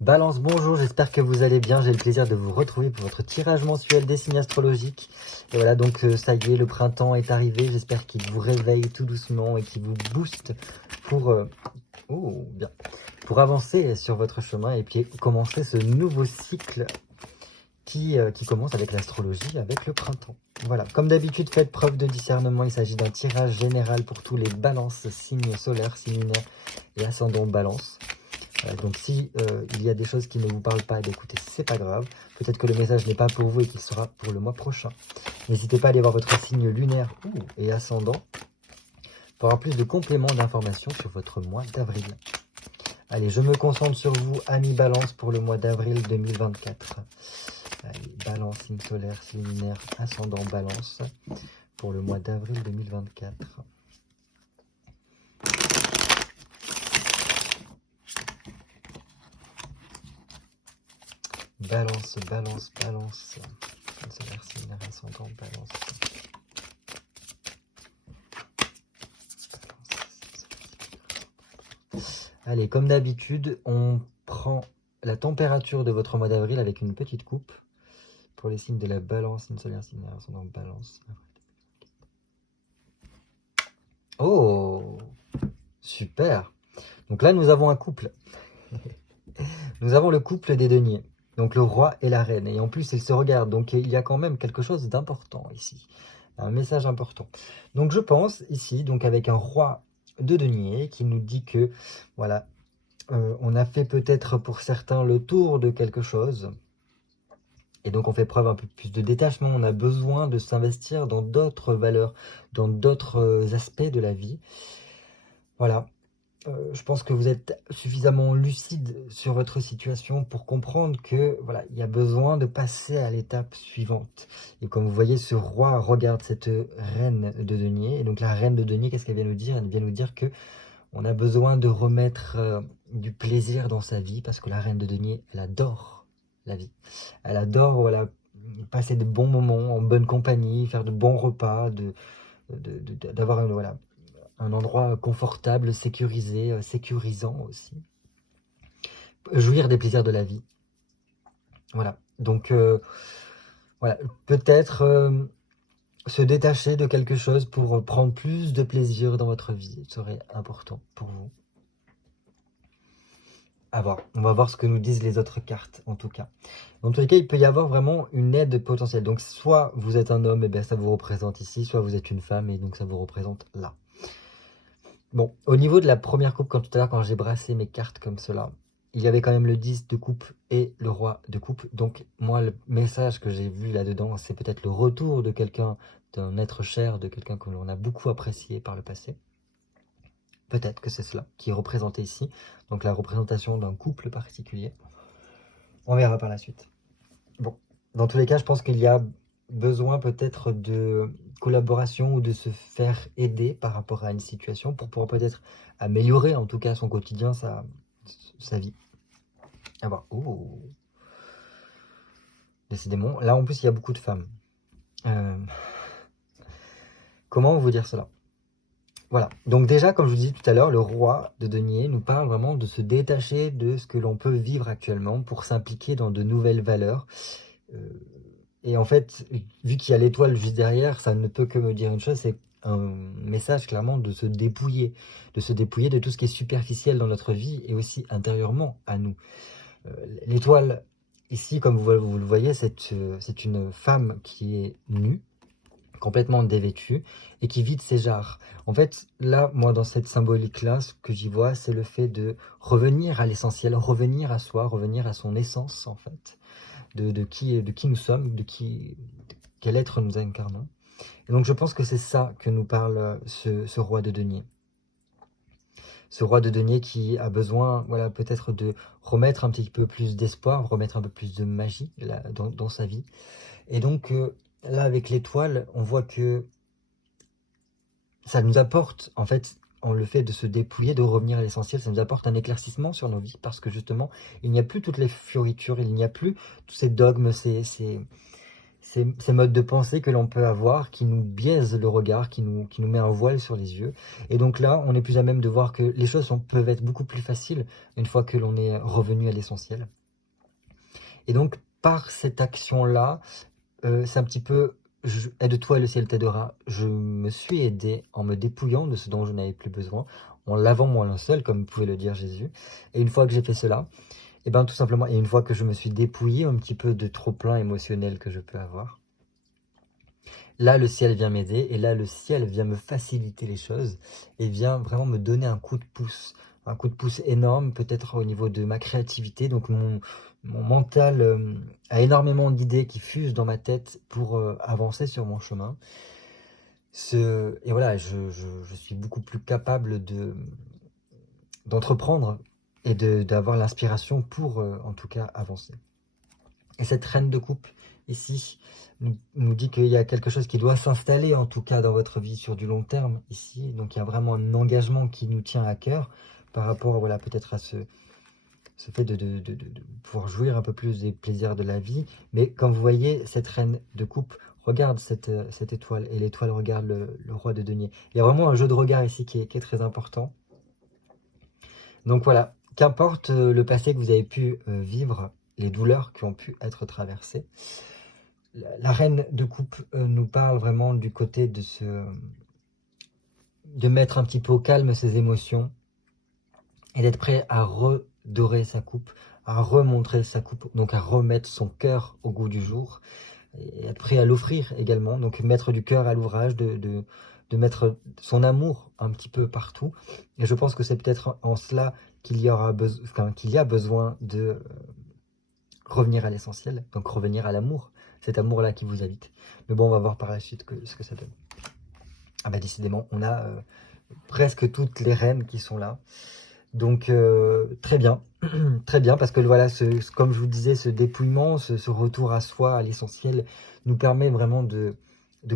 Balance, bonjour, j'espère que vous allez bien. J'ai le plaisir de vous retrouver pour votre tirage mensuel des signes astrologiques. Et voilà, donc ça y est, le printemps est arrivé. J'espère qu'il vous réveille tout doucement et qu'il vous booste pour, bien, pour avancer sur votre chemin et puis commencer ce nouveau cycle qui commence avec l'astrologie, avec le printemps. Voilà, comme d'habitude, faites preuve de discernement. Il s'agit d'un tirage général pour tous les balances, signes solaires, signes lunaires et ascendant balance. Donc si il y a des choses qui ne vous parlent pas, écoutez, c'est pas grave. Peut-être que le message n'est pas pour vous et qu'il sera pour le mois prochain. N'hésitez pas à aller voir votre signe lunaire et ascendant pour avoir plus de compléments d'informations sur votre mois d'avril. Allez, je me concentre sur vous, amis Balance, pour le mois d'avril 2024. Allez, Balance, signe solaire, signe lunaire, ascendant Balance, pour le mois d'avril 2024. Balance, balance, balance. Solaire, lunaire, ascendant, balance. Allez, comme d'habitude, on prend la température de votre mois d'avril avec une petite coupe. Pour les signes de la balance, signe solaire, signe lunaire, ascendant, balance. Oh, super. Donc là, nous avons un couple. Nous avons le couple des deniers. Donc le roi et la reine. Et en plus, ils se regardent. Donc il y a quand même quelque chose d'important ici. Un message important. Donc je pense ici, donc avec un roi de denier qui nous dit que, voilà, on a fait peut-être pour certains le tour de quelque chose. Et donc on fait preuve un peu plus de détachement. On a besoin de s'investir dans d'autres valeurs, dans d'autres aspects de la vie. Voilà. Je pense que vous êtes suffisamment lucide sur votre situation pour comprendre que voilà, il y a besoin de passer à l'étape suivante. Et comme vous voyez, ce roi regarde cette reine de denier. Et donc la reine de denier, qu'est-ce qu'elle vient nous dire? Elle vient nous dire que on a besoin de remettre du plaisir dans sa vie parce que la reine de denier, elle adore la vie. Elle adore voilà, passer de bons moments en bonne compagnie, faire de bons repas, d'avoir voilà, un endroit confortable, sécurisé, sécurisant aussi. Jouir des plaisirs de la vie. Voilà. Donc, voilà. Peut-être se détacher de quelque chose pour prendre plus de plaisir dans votre vie serait important pour vous. À voir. On va voir ce que nous disent les autres cartes, en tout cas. Dans tous les cas, il peut y avoir vraiment une aide potentielle. Donc, soit vous êtes un homme, et bien ça vous représente ici, soit vous êtes une femme, et donc ça vous représente là. Bon, au niveau de la première coupe, comme tout à l'heure, quand j'ai brassé mes cartes comme cela, il y avait quand même le 10 de coupe et le roi de coupe. Donc, moi, le message que j'ai vu là-dedans, c'est peut-être le retour de quelqu'un, d'un être cher, de quelqu'un que l'on a beaucoup apprécié par le passé. Peut-être que c'est cela qui est représenté ici. Donc, la représentation d'un couple particulier. On verra par la suite. Bon, dans tous les cas, je pense qu'il y a besoin peut-être de collaboration ou de se faire aider par rapport à une situation pour pouvoir peut-être améliorer en tout cas son quotidien, sa vie. Ah bah, oh. Décidément, là en plus il y a beaucoup de femmes. Comment vous dire cela? Voilà, donc déjà comme je vous disais tout à l'heure, le roi de denier nous parle vraiment de se détacher de ce que l'on peut vivre actuellement pour s'impliquer dans de nouvelles valeurs. Et en fait, vu qu'il y a l'étoile juste derrière, ça ne peut que me dire une chose, c'est un message clairement de se dépouiller de tout ce qui est superficiel dans notre vie et aussi intérieurement à nous. L'étoile, ici, comme vous le voyez, c'est une femme qui est nue, complètement dévêtue, et qui vide ses jarres. En fait, là, moi, dans cette symbolique-là, ce que j'y vois, c'est le fait de revenir à l'essentiel, revenir à soi, revenir à son essence, en fait. De qui nous sommes, quel être nous incarnons. Et donc je pense que c'est ça que nous parle ce roi de denier. Ce roi de denier qui a besoin, voilà, peut-être de remettre un petit peu plus d'espoir, remettre un peu plus de magie là, dans sa vie. Et donc là, avec l'étoile, on voit que ça nous apporte, en fait, le fait de se dépouiller, de revenir à l'essentiel, ça nous apporte un éclaircissement sur nos vies, parce que justement, il n'y a plus toutes les fioritures, il n'y a plus tous ces dogmes, ces modes de pensée que l'on peut avoir, qui nous biaisent le regard, qui nous met un voile sur les yeux. Et donc là, on est plus à même de voir que les choses peuvent être beaucoup plus faciles une fois que l'on est revenu à l'essentiel. Et donc, par cette action-là, c'est un petit peu aide-toi et le ciel t'aidera. Je me suis aidé en me dépouillant de ce dont je n'avais plus besoin, en lavant mon linceul, comme pouvait le dire Jésus. Et une fois que j'ai fait cela, et bien tout simplement, et une fois que je me suis dépouillé un petit peu de trop-plein émotionnel que je peux avoir, là le ciel vient m'aider, et là le ciel vient me faciliter les choses, et vient vraiment me donner un coup de pouce énorme, peut-être au niveau de ma créativité. Donc mon mental a énormément d'idées qui fusent dans ma tête pour avancer sur mon chemin. Et voilà, je suis beaucoup plus capable d'entreprendre et d'avoir l'inspiration pour, en tout cas, avancer. Et cette reine de coupe, ici, nous dit qu'il y a quelque chose qui doit s'installer, en tout cas, dans votre vie sur du long terme, ici. Donc, il y a vraiment un engagement qui nous tient à cœur par rapport, voilà, peut-être à ce fait de pouvoir jouir un peu plus des plaisirs de la vie. Mais comme vous voyez, cette reine de coupe regarde cette étoile, et l'étoile regarde le roi de denier. Il y a vraiment un jeu de regard ici qui est très important. Donc voilà, qu'importe le passé que vous avez pu vivre, les douleurs qui ont pu être traversées, la reine de coupe nous parle vraiment du côté de mettre un petit peu au calme ses émotions et d'être prêt à redorer sa coupe, à remontrer sa coupe, donc à remettre son cœur au goût du jour, et être prêt à l'offrir également, donc mettre du cœur à l'ouvrage, de mettre son amour un petit peu partout. Et je pense que c'est peut-être en cela qu'il y a besoin de revenir à l'essentiel, donc revenir à l'amour, cet amour-là qui vous habite. Mais bon, on va voir par la suite ce que ça donne. Ah bah décidément, on a presque toutes les reines qui sont là. Donc très bien, très bien, parce que voilà, comme je vous disais, ce dépouillement, ce retour à soi, à l'essentiel, nous permet vraiment de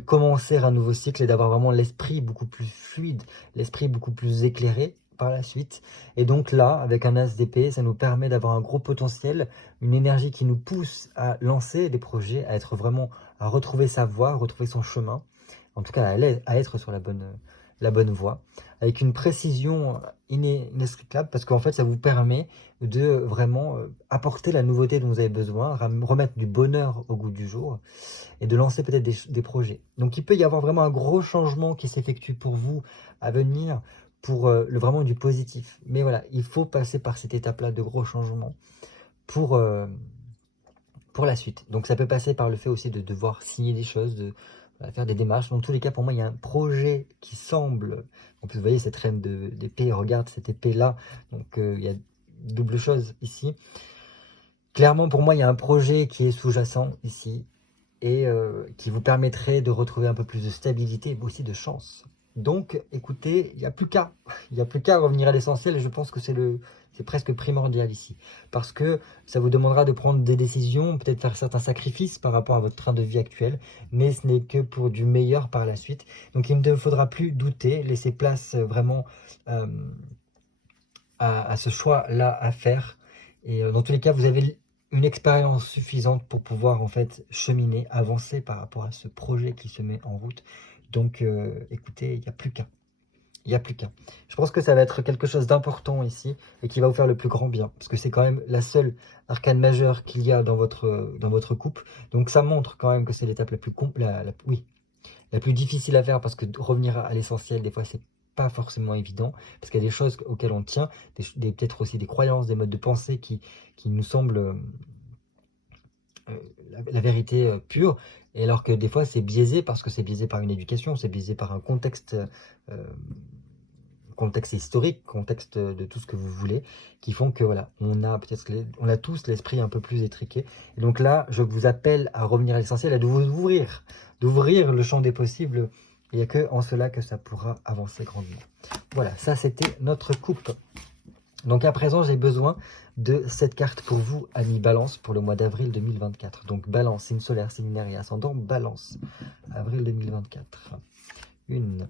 commencer un nouveau cycle et d'avoir vraiment l'esprit beaucoup plus fluide, l'esprit beaucoup plus éclairé par la suite. Et donc là, avec un as d'épée, ça nous permet d'avoir un gros potentiel, une énergie qui nous pousse à lancer des projets, à être vraiment, à retrouver sa voie, à retrouver son chemin, en tout cas à être sur la bonne voie, avec une précision inextricable, parce qu'en fait ça vous permet de vraiment apporter la nouveauté dont vous avez besoin, remettre du bonheur au goût du jour, et de lancer peut-être des projets. Donc il peut y avoir vraiment un gros changement qui s'effectue pour vous à venir, pour vraiment du positif. Mais voilà, il faut passer par cette étape-là de gros changements pour la suite. Donc ça peut passer par le fait aussi de devoir signer des choses, de faire des démarches. Dans tous les cas, pour moi, il y a un projet qui semble... En plus, vous voyez, cette reine d'épée, regarde cette épée-là. Donc il y a double chose ici. Clairement, pour moi, il y a un projet qui est sous-jacent ici, et qui vous permettrait de retrouver un peu plus de stabilité, mais aussi de chance. Donc, écoutez, il n'y a plus qu'à. Il n'y a plus qu'à revenir à l'essentiel, et je pense que c'est presque primordial ici. Parce que ça vous demandera de prendre des décisions, peut-être faire certains sacrifices par rapport à votre train de vie actuel, mais ce n'est que pour du meilleur par la suite. Donc, il ne faudra plus douter, laisser place vraiment à ce choix-là à faire. Et dans tous les cas, vous avez une expérience suffisante pour pouvoir en fait cheminer, avancer par rapport à ce projet qui se met en route. Donc écoutez, il n'y a plus qu'à. Il n'y a plus qu'à. Je pense que ça va être quelque chose d'important ici et qui va vous faire le plus grand bien. Parce que c'est quand même la seule arcane majeure qu'il y a dans votre coupe. Donc ça montre quand même que c'est l'étape la plus oui, la plus difficile à faire, parce que revenir à l'essentiel, des fois, c'est pas forcément évident, parce qu'il y a des choses auxquelles on tient, peut-être aussi des croyances, des modes de pensée qui nous semblent la vérité pure, et alors que des fois c'est biaisé, parce que c'est biaisé par une éducation, c'est biaisé par un contexte historique, contexte de tout ce que vous voulez, qui font que voilà, on a tous l'esprit un peu plus étriqué. Et donc là, je vous appelle à revenir à l'essentiel, à d'ouvrir le champ des possibles. Il n'y a que en cela que ça pourra avancer grandement. Voilà, ça c'était notre coupe. Donc à présent, j'ai besoin de cette carte pour vous, amis Balance, pour le mois d'avril 2024. Donc Balance, signe solaire, signe lunaire et ascendant, Balance, avril 2024. 1, 2,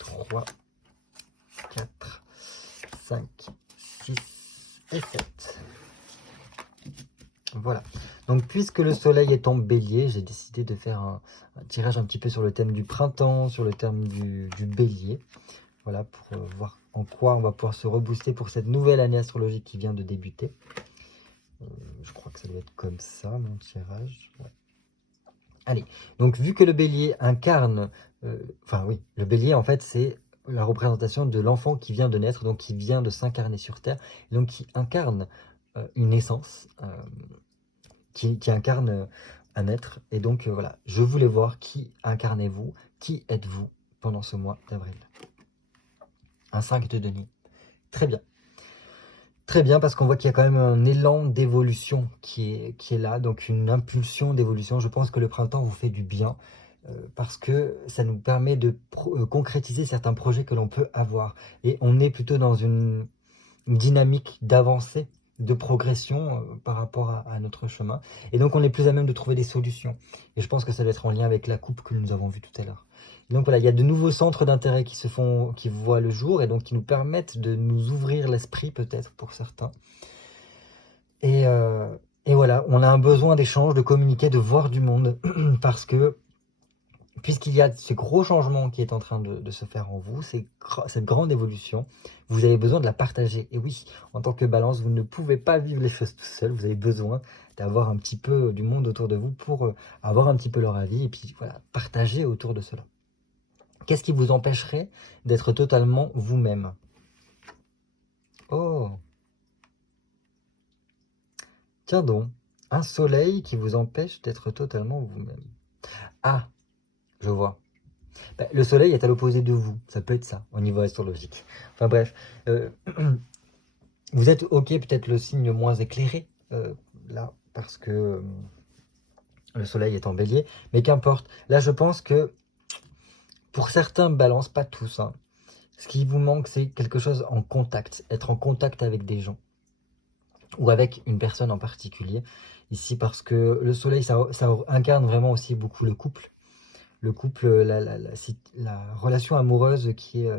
3, 4, 5, 6 et 7. Voilà. Donc, puisque le soleil est en bélier, j'ai décidé de faire un tirage un petit peu sur le thème du printemps, sur le thème du bélier. Voilà, pour voir en quoi on va pouvoir se rebooster pour cette nouvelle année astrologique qui vient de débuter. Je crois que ça doit être comme ça, mon tirage. Ouais. Allez, donc vu que le bélier incarne... enfin oui, le bélier, en fait, c'est la représentation de l'enfant qui vient de naître, donc qui vient de s'incarner sur Terre, et donc qui incarne une naissance, qui incarne un être. Et donc, voilà, je voulais voir qui incarnez-vous, qui êtes-vous pendant ce mois d'avril. Un 5 de denier. Très bien. Très bien, parce qu'on voit qu'il y a quand même un élan d'évolution qui est là, donc une impulsion d'évolution. Je pense que le printemps vous fait du bien, parce que ça nous permet de concrétiser certains projets que l'on peut avoir. Et on est plutôt dans une dynamique d'avancée, de progression par rapport à notre chemin. Et donc on est plus à même de trouver des solutions. Et je pense que ça doit être en lien avec la coupe que nous avons vue tout à l'heure. Donc voilà, il y a de nouveaux centres d'intérêt qui voient le jour et donc qui nous permettent de nous ouvrir l'esprit peut-être pour certains. Et voilà, on a un besoin d'échange, de communiquer, de voir du monde parce que puisqu'il y a ce gros changement qui est en train de se faire en vous, cette grande évolution, vous avez besoin de la partager. Et oui, en tant que balance, vous ne pouvez pas vivre les choses tout seul, vous avez besoin d'avoir un petit peu du monde autour de vous pour avoir un petit peu leur avis et puis voilà, partager autour de cela. Qu'est-ce qui vous empêcherait d'être totalement vous-même? Oh, tiens donc, un soleil qui vous empêche d'être totalement vous-même. Ah, je vois. Ben, le soleil est à l'opposé de vous, ça peut être ça, au niveau astrologique. Enfin bref, vous êtes ok, peut-être le signe moins éclairé, là, parce que le soleil est en bélier, mais qu'importe. Là, je pense que pour certains balances, pas tous, hein, ce qui vous manque, c'est quelque chose en contact, être en contact avec des gens, ou avec une personne en particulier, ici, parce que le soleil, ça incarne vraiment aussi beaucoup le couple, la relation amoureuse qui est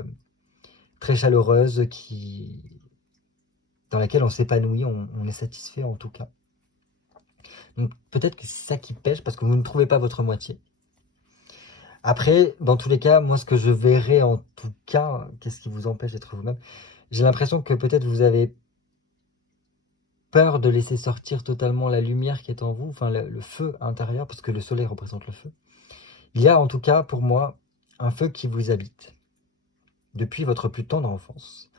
très chaleureuse, dans laquelle on s'épanouit, on est satisfait en tout cas. Donc peut-être que c'est ça qui pêche, parce que vous ne trouvez pas votre moitié. Après, dans tous les cas, moi ce que je verrai en tout cas, qu'est-ce qui vous empêche d'être vous-même? J'ai l'impression que peut-être vous avez peur de laisser sortir totalement la lumière qui est en vous, enfin le feu intérieur, parce que le soleil représente le feu. Il y a en tout cas pour moi un feu qui vous habite depuis votre plus tendre enfance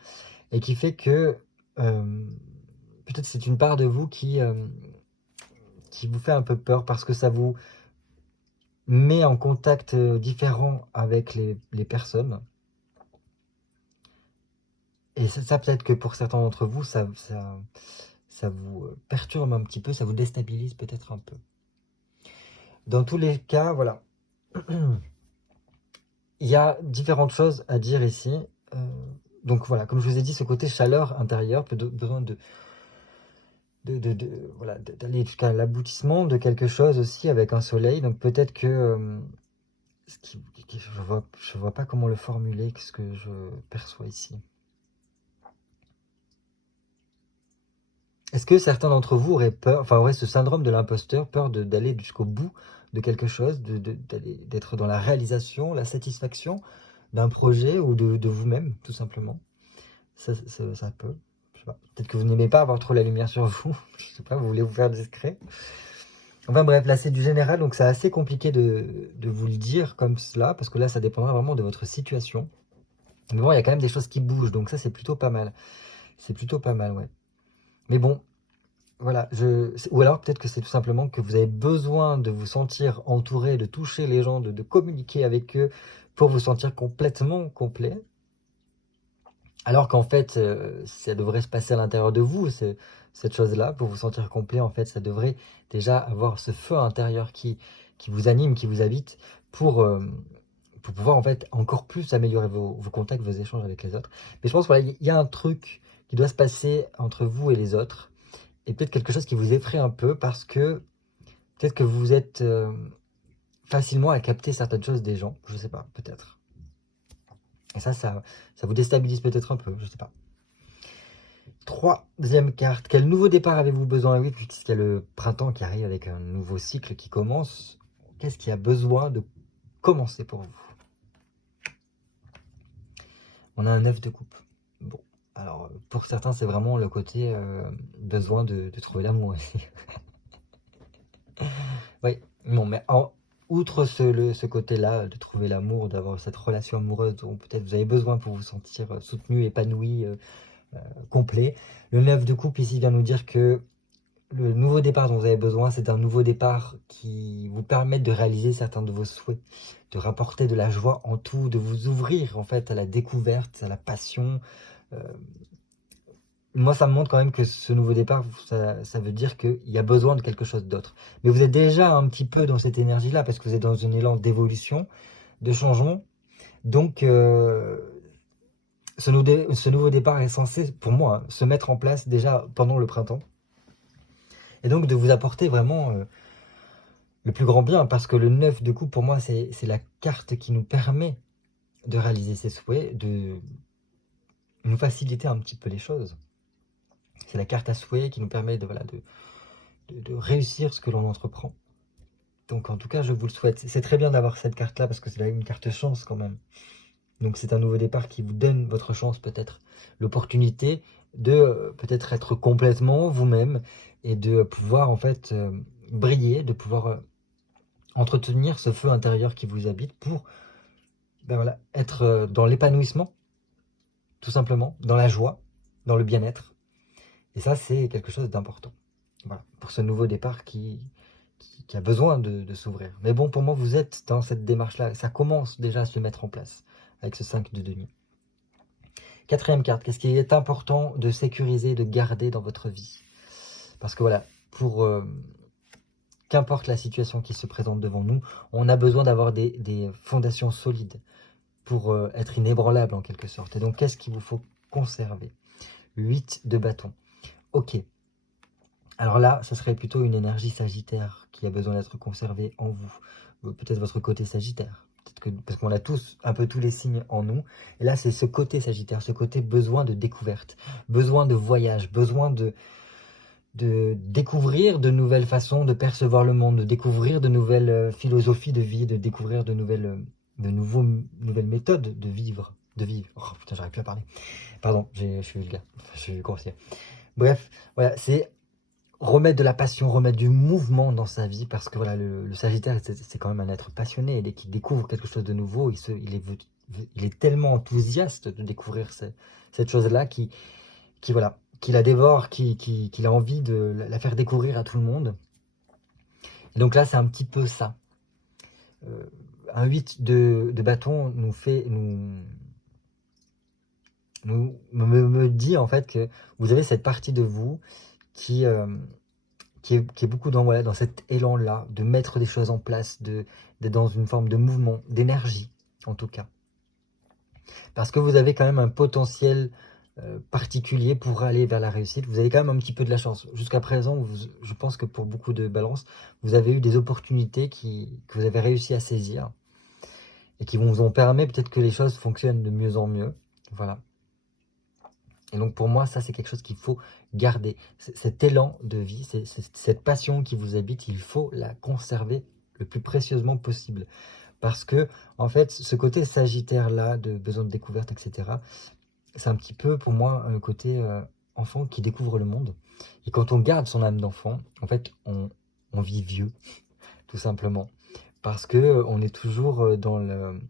et qui fait que peut-être c'est une part de vous qui vous fait un peu peur parce que ça vous met en contact différent avec les personnes. Et ça peut-être que pour certains d'entre vous, ça vous perturbe un petit peu, ça vous déstabilise peut-être un peu. Dans tous les cas, voilà. Il y a différentes choses à dire ici. Donc voilà, comme je vous ai dit, ce côté chaleur intérieure, besoin voilà, d'aller jusqu'à l'aboutissement de quelque chose aussi avec un soleil. Donc peut-être que je vois pas comment le formuler, ce que je perçois ici. Est-ce que certains d'entre vous auraient peur, enfin auraient ce syndrome de l'imposteur, peur d'aller jusqu'au bout de quelque chose, d'être dans la réalisation, la satisfaction d'un projet ou de vous-même, tout simplement? Ça peut. Je sais pas. Peut-être que vous n'aimez pas avoir trop la lumière sur vous. Je sais pas, vous voulez vous faire discret. Enfin bref, là c'est du général, donc c'est assez compliqué de vous le dire comme cela, parce que là ça dépendra vraiment de votre situation. Mais bon, il y a quand même des choses qui bougent, donc ça c'est plutôt pas mal. C'est plutôt pas mal, ouais. Mais bon, voilà, ou alors peut-être que c'est tout simplement que vous avez besoin de vous sentir entouré, de toucher les gens, de communiquer avec eux pour vous sentir complètement complet. Alors qu'en fait, ça devrait se passer à l'intérieur de vous, cette chose-là, pour vous sentir complet. En fait, ça devrait déjà avoir ce feu intérieur qui vous anime, qui vous habite, pour pouvoir en fait encore plus améliorer vos contacts, vos échanges avec les autres. Mais je pense qu'il y a un truc qui doit se passer entre vous et les autres, et peut-être quelque chose qui vous effraie un peu, parce que peut-être que vous êtes facilement à capter certaines choses des gens, je sais pas, peut-être. Et ça vous déstabilise peut-être un peu, je sais pas. Troisième carte, quel nouveau départ avez-vous besoin? Oui, puisqu'il y a le printemps qui arrive avec un nouveau cycle qui commence. Qu'est-ce qui a besoin de commencer pour vous? On a un 9 de coupe. Bon, alors pour certains, c'est vraiment le côté besoin de trouver l'amour aussi. Oui, bon, mais outre ce côté-là, de trouver l'amour, d'avoir cette relation amoureuse dont peut-être vous avez besoin pour vous sentir soutenu, épanoui, complet, le 9 de coupe ici vient nous dire que le nouveau départ dont vous avez besoin, c'est un nouveau départ qui vous permette de réaliser certains de vos souhaits, de rapporter de la joie en tout, de vous ouvrir en fait à la découverte, à la passion. Moi, ça me montre quand même que ce nouveau départ, ça veut dire qu'il y a besoin de quelque chose d'autre. Mais vous êtes déjà un petit peu dans cette énergie-là, parce que vous êtes dans un élan d'évolution, de changement. Donc, ce nouveau départ est censé, pour moi, hein, se mettre en place déjà pendant le printemps. Et donc, de vous apporter vraiment le plus grand bien, parce que le 9 de coupe, pour moi, c'est la carte qui nous permet de réaliser ses souhaits, de nous faciliter un petit peu les choses. C'est la carte à souhait qui nous permet de réussir ce que l'on entreprend. Donc en tout cas, je vous le souhaite. C'est très bien d'avoir cette carte-là, parce que c'est une carte chance quand même. Donc c'est un nouveau départ qui vous donne votre chance peut-être, l'opportunité de peut-être être complètement vous-même et de pouvoir en fait briller, de pouvoir entretenir ce feu intérieur qui vous habite pour ben voilà, être dans l'épanouissement, tout simplement, dans la joie, dans le bien-être. Et ça, c'est quelque chose d'important. Voilà, pour ce nouveau départ qui a besoin de s'ouvrir. Mais bon, pour moi, vous êtes dans cette démarche-là. Ça commence déjà à se mettre en place avec ce 5 de denier. Quatrième carte, qu'est-ce qui est important de sécuriser, de garder dans votre vie? Parce que voilà, pour qu'importe la situation qui se présente devant nous, on a besoin d'avoir des fondations solides pour être inébranlable en quelque sorte. Et donc, qu'est-ce qu'il vous faut conserver? 8 de bâton. Ok. Alors là, ce serait plutôt une énergie sagittaire qui a besoin d'être conservée en vous. Peut-être votre côté sagittaire. Parce qu'on a tous, un peu tous les signes en nous. Et là, c'est ce côté sagittaire, ce côté besoin de découverte, besoin de voyage, besoin de découvrir de nouvelles façons de percevoir le monde, de découvrir de nouvelles philosophies de vie, de découvrir de nouvelles méthodes de vivre. Oh putain, j'arrive plus à parler. Pardon, je suis vulgaire, je suis grossier. Bref, voilà, c'est remettre de la passion, remettre du mouvement dans sa vie, parce que voilà, le Sagittaire, c'est quand même un être passionné, et dès qu'il découvre quelque chose de nouveau, il est tellement enthousiaste de découvrir cette chose-là voilà, qui la dévore, qui a envie de la faire découvrir à tout le monde. Et donc là, c'est un petit peu ça. Un 8 de bâton me dit en fait que vous avez cette partie de vous qui est beaucoup dans cet élan-là, de mettre des choses en place, d'être dans une forme de mouvement, d'énergie, en tout cas. Parce que vous avez quand même un potentiel particulier pour aller vers la réussite. Vous avez quand même un petit peu de la chance. Jusqu'à présent, je pense que pour beaucoup de balances, vous avez eu des opportunités que vous avez réussi à saisir et qui vous ont permis peut-être que les choses fonctionnent de mieux en mieux. Voilà. Et donc pour moi, ça c'est quelque chose qu'il faut garder. Cet élan de vie, cette passion qui vous habite, il faut la conserver le plus précieusement possible. Parce que, en fait, ce côté sagittaire-là, de besoin de découverte, etc., c'est un petit peu pour moi un côté enfant qui découvre le monde. Et quand on garde son âme d'enfant, en fait, on vit vieux, tout simplement. Parce que on est toujours dans le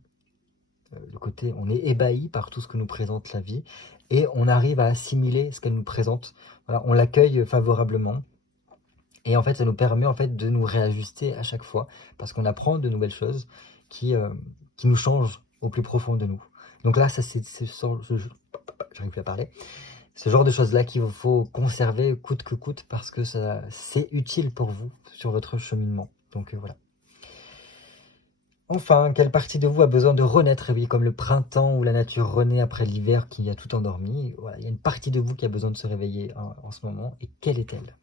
côté, on est ébahi par tout ce que nous présente la vie, et on arrive à assimiler ce qu'elle nous présente. Voilà, on l'accueille favorablement, et en fait ça nous permet en fait de nous réajuster à chaque fois, parce qu'on apprend de nouvelles choses qui nous changent au plus profond de nous. Donc là, ça j'arrive plus à parler, ce genre de choses là qu'il vous faut conserver coûte que coûte, parce que c'est utile pour vous sur votre cheminement. Donc voilà. Enfin, quelle partie de vous a besoin de renaître? Oui, comme le printemps où la nature renaît après l'hiver qui a tout endormi. Voilà, il y a une partie de vous qui a besoin de se réveiller en ce moment. Et quelle est-elle?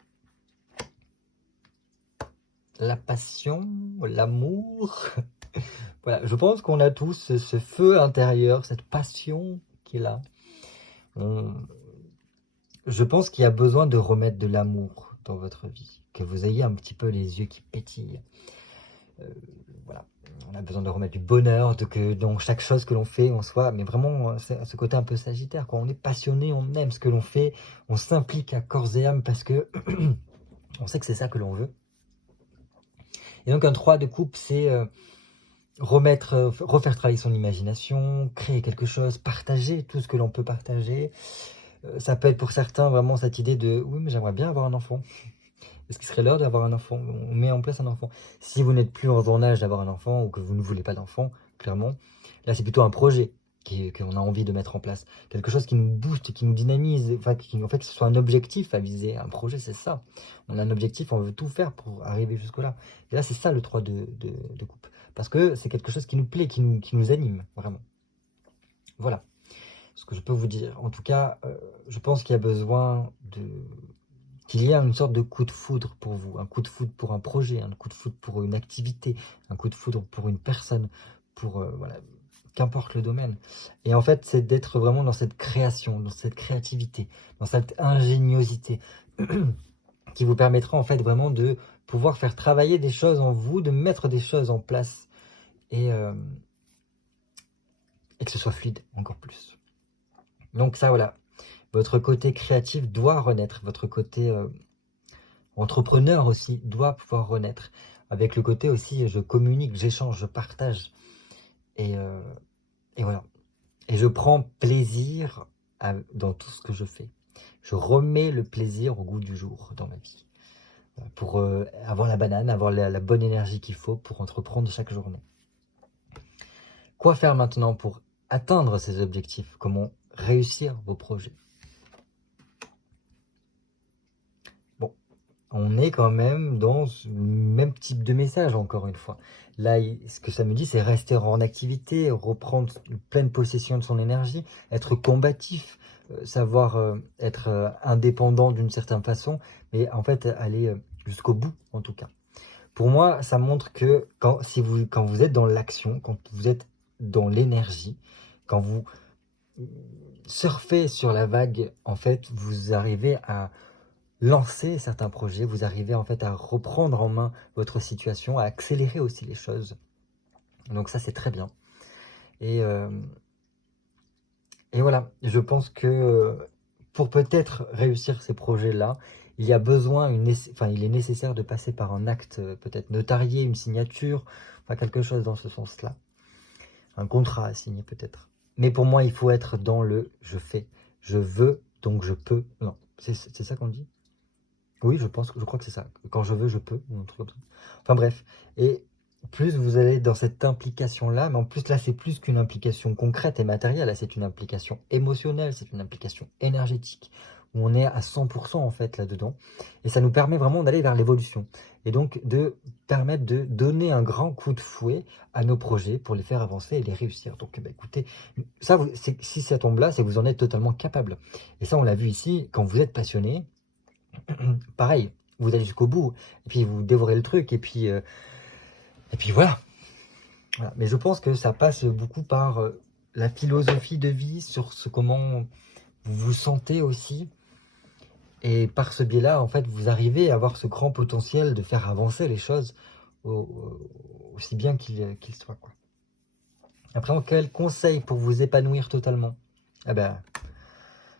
La passion, l'amour. Voilà, je pense qu'on a tous ce feu intérieur, cette passion qui est là. Je pense qu'il y a besoin de remettre de l'amour dans votre vie, que vous ayez un petit peu les yeux qui pétillent. Euh, voilà, on a besoin de remettre du bonheur, de que dans chaque chose que l'on fait, on soit, mais vraiment, c'est ce côté un peu sagittaire, quand on est passionné, on aime ce que l'on fait, on s'implique à corps et âme parce que on sait que c'est ça que l'on veut. Et donc un 3 de coupe, c'est refaire travailler son imagination, créer quelque chose, partager tout ce que l'on peut partager. Ça peut être pour certains vraiment cette idée de oui, mais j'aimerais bien avoir un enfant. Est-ce qu'il serait l'heure d'avoir un enfant? On met en place un enfant. Si vous n'êtes plus en âge d'avoir un enfant ou que vous ne voulez pas d'enfant, clairement, là c'est plutôt un projet qu'on a envie de mettre en place. Quelque chose qui nous booste, qui nous dynamise, enfin, en fait, que ce soit un objectif à viser. Un projet, c'est ça. On a un objectif, on veut tout faire pour arriver jusque-là. Et là, c'est ça le 3 de coupe. Parce que c'est quelque chose qui nous plaît, qui nous anime, vraiment. Voilà ce que je peux vous dire. En tout cas, je pense qu'il y a besoin qu'il y a une sorte de coup de foudre pour vous, un coup de foudre pour un projet, un coup de foudre pour une activité, un coup de foudre pour une personne, pour voilà, qu'importe le domaine. Et en fait, c'est d'être vraiment dans cette création, dans cette créativité, dans cette ingéniosité qui vous permettra en fait vraiment de pouvoir faire travailler des choses en vous, de mettre des choses en place et que ce soit fluide encore plus. Donc ça, voilà, votre côté créatif doit renaître, votre côté entrepreneur aussi doit pouvoir renaître. Avec le côté aussi, je communique, j'échange, je partage. Et, euh, et voilà. Et je prends plaisir dans tout ce que je fais. Je remets le plaisir au goût du jour dans ma vie. Pour avoir la banane, avoir la bonne énergie qu'il faut pour entreprendre chaque journée. Quoi faire maintenant pour atteindre ces objectifs? Comment réussir vos projets? Bon, on est quand même dans le même type de message, encore une fois. Là, ce que ça me dit, c'est rester en activité, reprendre pleine possession de son énergie, être combatif, savoir être indépendant d'une certaine façon, mais en fait aller jusqu'au bout, en tout cas. Pour moi, ça montre que quand vous êtes dans l'action, quand vous êtes dans l'énergie, quand vous surfez sur la vague, en fait, vous arrivez à lancer certains projets, vous arrivez en fait à reprendre en main votre situation, à accélérer aussi les choses. Donc ça, c'est très bien. Et, euh, et voilà, je pense que pour peut-être réussir ces projets-là, il y a besoin, il est nécessaire de passer par un acte peut-être notarié, une signature, enfin quelque chose dans ce sens-là. Un contrat à signer peut-être. Mais pour moi, il faut être dans le je fais, je veux, donc je peux. Non, c'est ça qu'on dit? Oui, je crois que c'est ça. Quand je veux, je peux, ou un truc comme ça. Enfin bref, et plus vous allez dans cette implication-là, mais en plus là, c'est plus qu'une implication concrète et matérielle, là, c'est une implication émotionnelle, c'est une implication énergétique, où on est à 100% en fait là-dedans, et ça nous permet vraiment d'aller vers l'évolution, et donc de permettre de donner un grand coup de fouet à nos projets pour les faire avancer et les réussir. Donc bah, écoutez, ça, si ça tombe là, c'est que vous en êtes totalement capable. Et ça, on l'a vu ici, quand vous êtes passionné, pareil, vous allez jusqu'au bout, et puis vous dévorez le truc, et puis voilà. Voilà. Mais je pense que ça passe beaucoup par la philosophie de vie, sur comment vous vous sentez aussi, et par ce biais-là, en fait, vous arrivez à avoir ce grand potentiel de faire avancer les choses aussi bien qu'il soit, quoi. Après, quel conseil pour vous épanouir totalement? Ah ben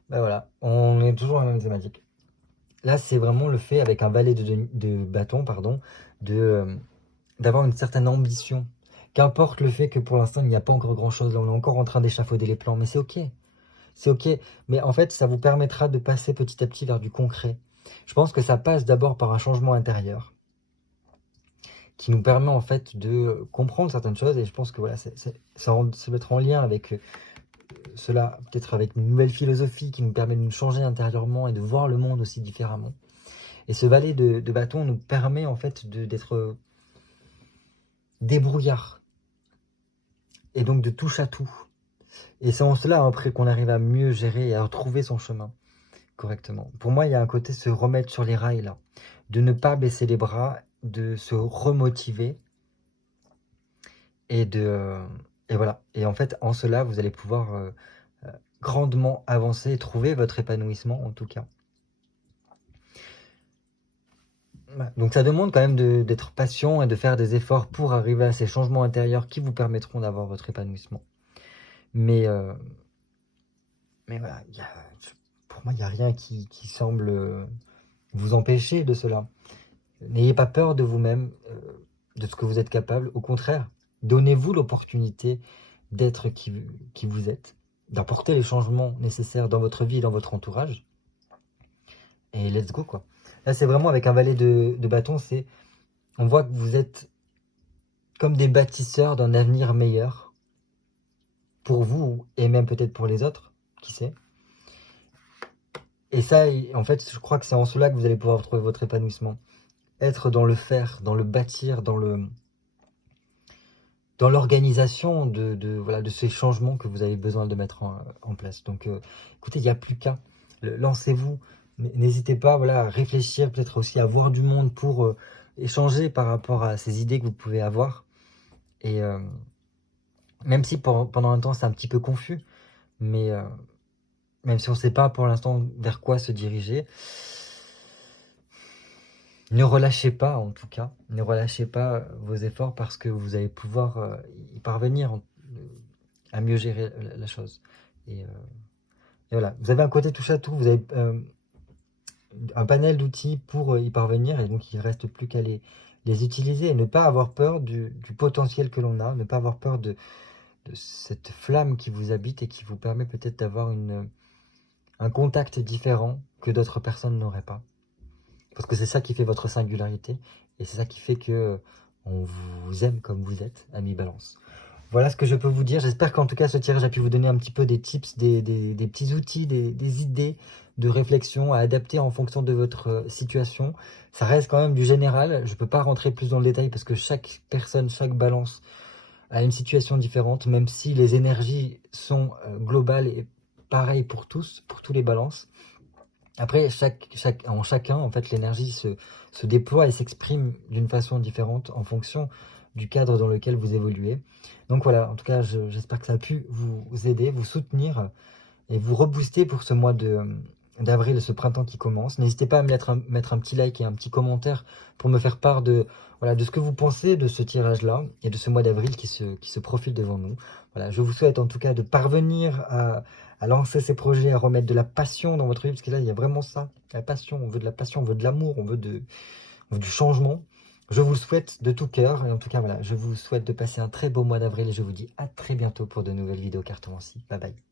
voilà, on est toujours dans la même thématique. Là, c'est vraiment le fait, avec un valet de bâton, pardon, d'avoir une certaine ambition. Qu'importe le fait que pour l'instant, il n'y a pas encore grand-chose, on est encore en train d'échafauder les plans, mais c'est ok. C'est ok, mais en fait, ça vous permettra de passer petit à petit vers du concret. Je pense que ça passe d'abord par un changement intérieur qui nous permet en fait de comprendre certaines choses, et je pense que voilà, ça va être en lien avec cela, peut-être avec une nouvelle philosophie qui nous permet de nous changer intérieurement et de voir le monde aussi différemment. Et ce valet de bâton nous permet en fait d'être débrouillard, et donc de touche à tout. Et c'est en cela après qu'on arrive à mieux gérer et à retrouver son chemin correctement. Pour moi, il y a un côté se remettre sur les rails là, de ne pas baisser les bras, de se remotiver et et voilà. Et en fait, en cela, vous allez pouvoir grandement avancer et trouver votre épanouissement en tout cas. Donc ça demande quand même d'être patient et de faire des efforts pour arriver à ces changements intérieurs qui vous permettront d'avoir votre épanouissement. Mais voilà, pour moi, il n'y a rien qui semble vous empêcher de cela. N'ayez pas peur de vous-même, de ce que vous êtes capable. Au contraire, donnez-vous l'opportunité d'être qui vous êtes, d'apporter les changements nécessaires dans votre vie et dans votre entourage. Et let's go, quoi. Là, c'est vraiment avec un valet de bâton, on voit que vous êtes comme des bâtisseurs d'un avenir meilleur pour vous et même peut-être pour les autres, qui sait. Et ça, en fait, je crois que c'est en cela que vous allez pouvoir trouver votre épanouissement. Être dans le faire, dans le bâtir, dans l'organisation de ces changements que vous avez besoin de mettre en place. Donc, écoutez, il n'y a plus qu'à. Lancez-vous. N'hésitez pas à réfléchir, peut-être aussi à voir du monde pour échanger par rapport à ces idées que vous pouvez avoir. Et même si pendant un temps, c'est un petit peu confus, mais même si on ne sait pas pour l'instant vers quoi se diriger, ne relâchez pas, en tout cas, ne relâchez pas vos efforts parce que vous allez pouvoir y parvenir à mieux gérer la chose. Et voilà, vous avez un côté touche à tout, vous avez un panel d'outils pour y parvenir et donc il ne reste plus qu'à les utiliser et ne pas avoir peur du potentiel que l'on a, ne pas avoir peur de cette flamme qui vous habite et qui vous permet peut-être d'avoir un contact différent que d'autres personnes n'auraient pas. Parce que c'est ça qui fait votre singularité et c'est ça qui fait que on vous aime comme vous êtes, ami Balance. Voilà ce que je peux vous dire. J'espère qu'en tout cas ce tirage a pu vous donner un petit peu des tips, des petits outils, des idées de réflexion à adapter en fonction de votre situation. Ça reste quand même du général. Je ne peux pas rentrer plus dans le détail parce que chaque personne, chaque Balance a une situation différente, même si les énergies sont globales et pareilles pour tous les Balances. Après, chacun, en fait, l'énergie se déploie et s'exprime d'une façon différente en fonction du cadre dans lequel vous évoluez. Donc voilà, en tout cas, j'espère que ça a pu vous aider, vous soutenir et vous rebooster pour ce mois d'avril, ce printemps qui commence. N'hésitez pas à me mettre un petit like et un petit commentaire pour me faire part de ce que vous pensez de ce tirage-là et de ce mois d'avril qui se profile devant nous. Voilà, je vous souhaite en tout cas de parvenir à lancer ces projets, à remettre de la passion dans votre vie, parce que là, il y a vraiment ça, la passion. On veut de la passion, on veut de l'amour, on veut du changement. Je vous le souhaite de tout cœur. Et en tout cas, voilà, je vous souhaite de passer un très beau mois d'avril et je vous dis à très bientôt pour de nouvelles vidéos cartomancie. Bye bye.